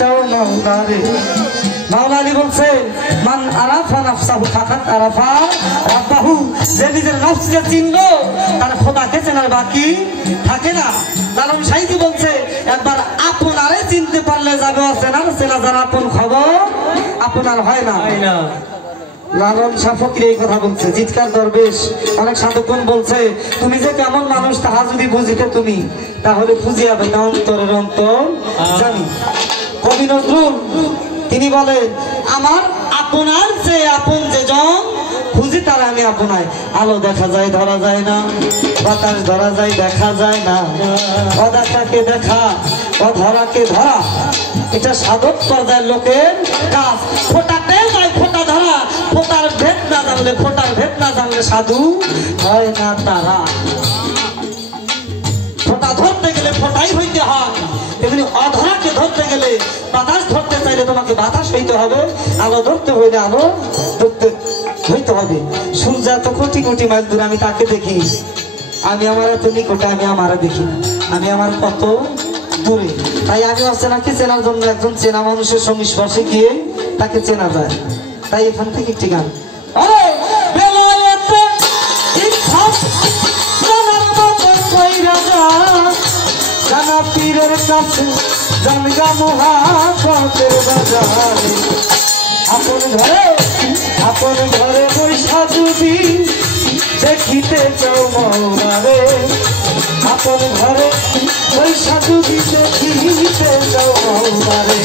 চাও মাওলারে। মাওলা আলী বলছে মান আরাফা নাফসাহু ফাকাত আরাফা রাব্বাহু, যে নিজের নফসকে চিনলো তার খোদাকে চেনার বাকি থাকে না। লালন সাইদি বলছে একবার আপনারে চিনতে পারলে যাবে অচেনার, চেনা যারা আপন খবর আপনার হয় না। লালন শাহ ফকির এই কথা বলছে। চিৎকার দরবেশ অনেক সাধকগণ বলছে তুমি যে কেমন মানুষ তাহা যদি বুঝিতে তুমি, তাহলে খুঁজিয়া পেতে অন্তরের অন্তর জানি। কবি নজরুল তিনি বলে আমার আপনার যে আপন যে জন খুঁজি তারা আমি আপনায়। আলো দেখা যায় ধরা যায় না, বাতাস ধরা যায় দেখা যায় না, অদেখাকে দেখা অধরাকে ধরা, এটা সাধক পর্যায়ের লোকের কাজ। ফোটাতে যায় ফোটা ধরা, ফোটার ভেদ না জানলে ফোটার ভেদ না জানলে সাধু হয় না তারা। ফোটা ধরতে গেলে ফোটাই হইতে হয়, তেমনি অধরাকে ধরতে গেলে বাতাস ধরতে চাইলে তোমাকে বাতাস হইতে হবে, আলো ধরতে হইলে আলো ধরতে হইতে হবে। সূর্য এত কোটি কোটি মাইল দূরে আমি তাকে দেখি, আমি আমার এত নিকটে আমি আমারে দেখি, আমি আমার কত দূরে। তাই আমি অচেনাকে চেনার জন্য একজন চেনা মানুষের সংস্পর্শে গিয়ে তাকে চেনা যায়। তাই এখান থেকে একটি গান জানা পীরের কাছে জানগা মুহাব্বতের বাজারে। আপন ঘরে বৈশা যদি দেখিতে চাও মাওলারে, আপন ঘরে বৈশা যদি দেখিতে চাও মাওলারে।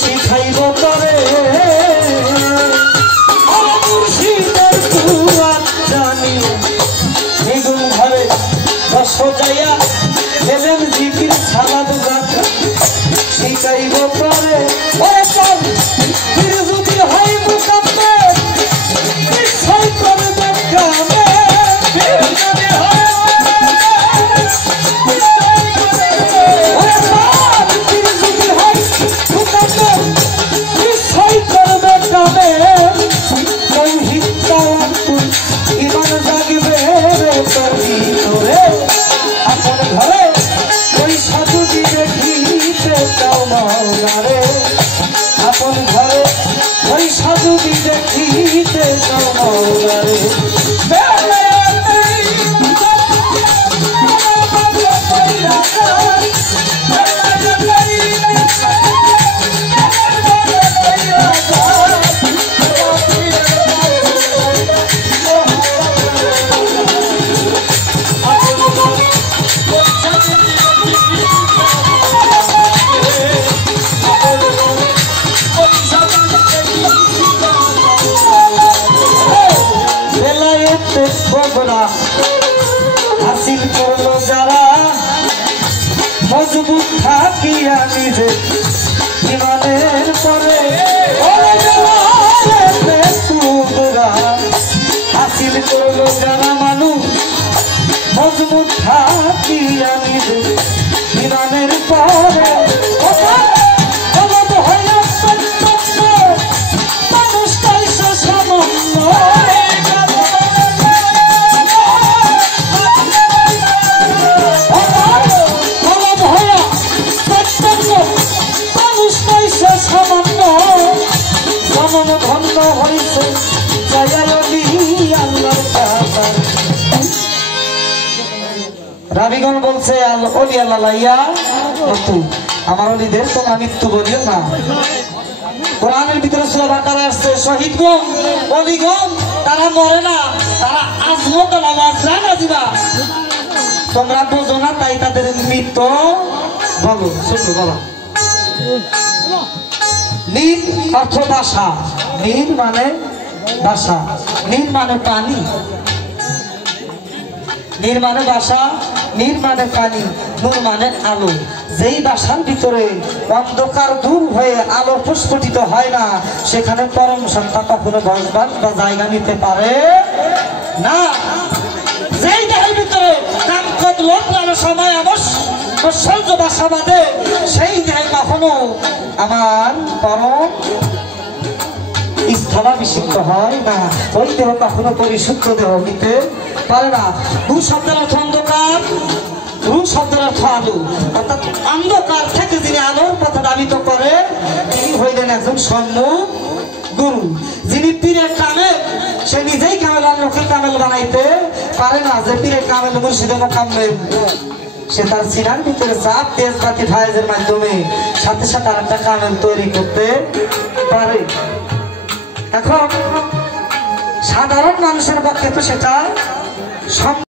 শিখাইব তরে মুর্শিদের কুয়াত জানি, নিগুম ঘরে বস যাইয়া এলেন জিকির সালাদ যাত্রা শিখাইব তরে। যদি হয় মুকামে নিশ্চয় করবে কামে, আপন ঘরে ওই সাধু দেখিতে চাও মাওলারে। হাসিল করলো যারা মজবুত থাকিয়া নিজে ইমানের পরে, হাসিল করলো যারা মানুষ মজবুত থাকিয়া নিজে ইমানের পরে। রাবিগণ বলছে অলি আল্লাহ লাইয়া আমার অলিদের তোমরা মৃত্যু বলিও না। কোরআনের ভিতরে সূরা বাকারা আসছে শহীদগণ অলিগণ তারা মরে না, তারা আজমত নামাজ না দিবা। তোমরা বোঝো না তাই তাদের মৃত্যু বলো। শুনবো বলো। নীল অর্থ বাসা, নীল মানে বাসা, নীর মানে পানি, নীর মানে বাসা, নীর মানে পানি, নূর মানে আলো। যেই বাসার ভিতরে অন্ধকার দূর হয়ে আলো প্রস্ফুটিত হয় না, সেখানে পরম সত্তা কখনো বসবাস বা জায়গা নিতে পারে না। যেই দেহের ভিতরে কামকদ লোক নামে সময় ঐশ্বর্য বাসা বাঁধে, সেই দেহে কখনো আমার পরম স্থলাভিষিক্ত হয় না। ওই দেহ কখনো পরিশুদ্ধ দেহ নিতে পারে না। রু শব্দের অর্থ অন্ধকার, রু শব্দের অর্থ আলো, অর্থাৎ অন্ধকার থেকে যিনি আলোর পথে দাবিত করে, তিনি হইলেন একজন সম্মুখ গুরু। যিনি পীরের কামেল, সে নিজেই কামেল, অন্যকে কামেল বানাইতে পারে না। যে পীরের কামেল মুর্শিদে মোকাম্মেল, সে তার সিনার ভিতরে চাপ তেজবাতি ফায়েজের মাধ্যমে সাথে সাথে আরেকটা কামেল তৈরি করতে পারে। এখন সাধারণ মানুষের পক্ষে তো সেটা